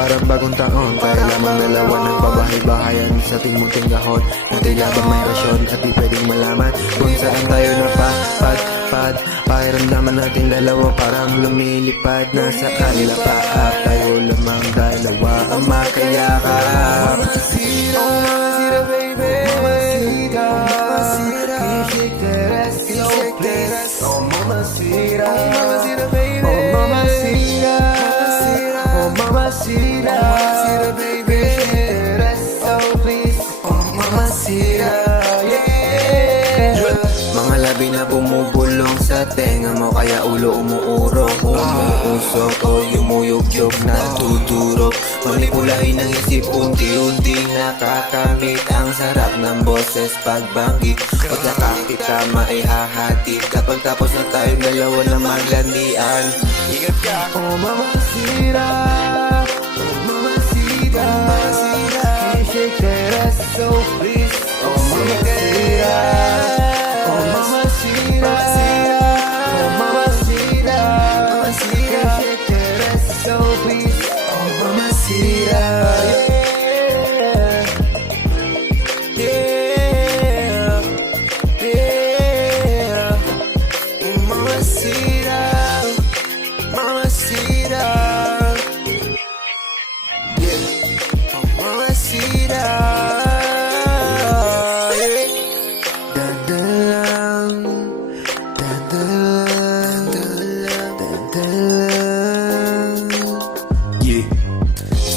parang bagong taon. Tayo lamang dalawa ng babahay-bahayan sa ating munting gahon. Na tila bang may rasyon at di pwedeng malaman kung saan tayo napapad. Pakiramdaman natin dalawa parang lumilipad. Nasa kalapaap, tayo lamang dalawa ang makayakap. Mamacita, baby. Mamacita, can you shake that ass so please? Oh mamacita, baby. Oh mamacita, oh mamacita, baby. Shake that ass so please. Oh mamacita, yeah. Mga labi na bumubulong sa tenga mo, kaya ulo umuurong, umuusok o yumuyugyog na tuturo. Manipulahin ang isip, unti-unting nakakamit ang sarap ng boses pagbanggit. O saka kita maihahatid kapag tapos na tayong dalawa na maglandian. Ingat ka! Oh mamacita, oh mamacita, can you shake that ass so please? Oh mamacita, oh mamacita, oh mamacita, can you shake that ass so please? Oh mamacita, yeah, yeah, yeah. Oh mamacita, mamacita, yeah. Oh mamacita, yeah. Dadalang, dadalang, dadalang. Yeah.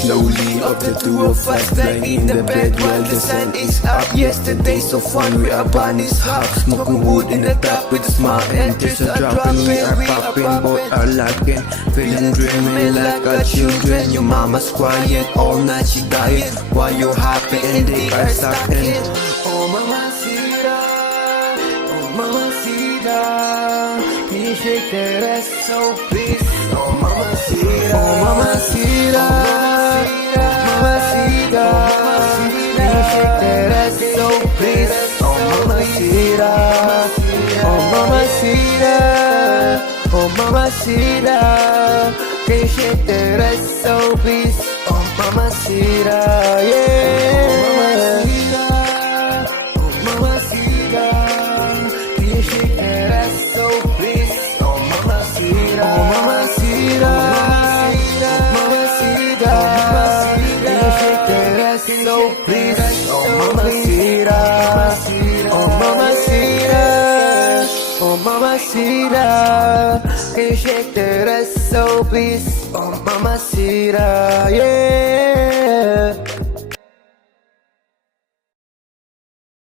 Slowly up the two of us lying in the bed while the sun is up. Yesterday so fun, we are bunnies hop, smoking wood in the top with a smile. And tears are dropping, we are popping, both are locking, feeling dreaming like our children. Your mama's quiet all night, she dying while you're happy and they are sucking. Oh mamacita, oh mamacita, can you shake that ass so please? Oh mamacita, oh mamacita, mamacita, can you shake that ass so please? Oh mamacita, oh mamacita, oh mamacita, can you shake that ass so please? Oh mamacita, yeah. Mamacita, can you shake that ass so please? Oh mamacita, oh mamacita, mamacita, can you shake that ass so please? Oh mamacita, oh mamacita, oh mamacita, can you shake that ass so please? Oh mamacita, yeah.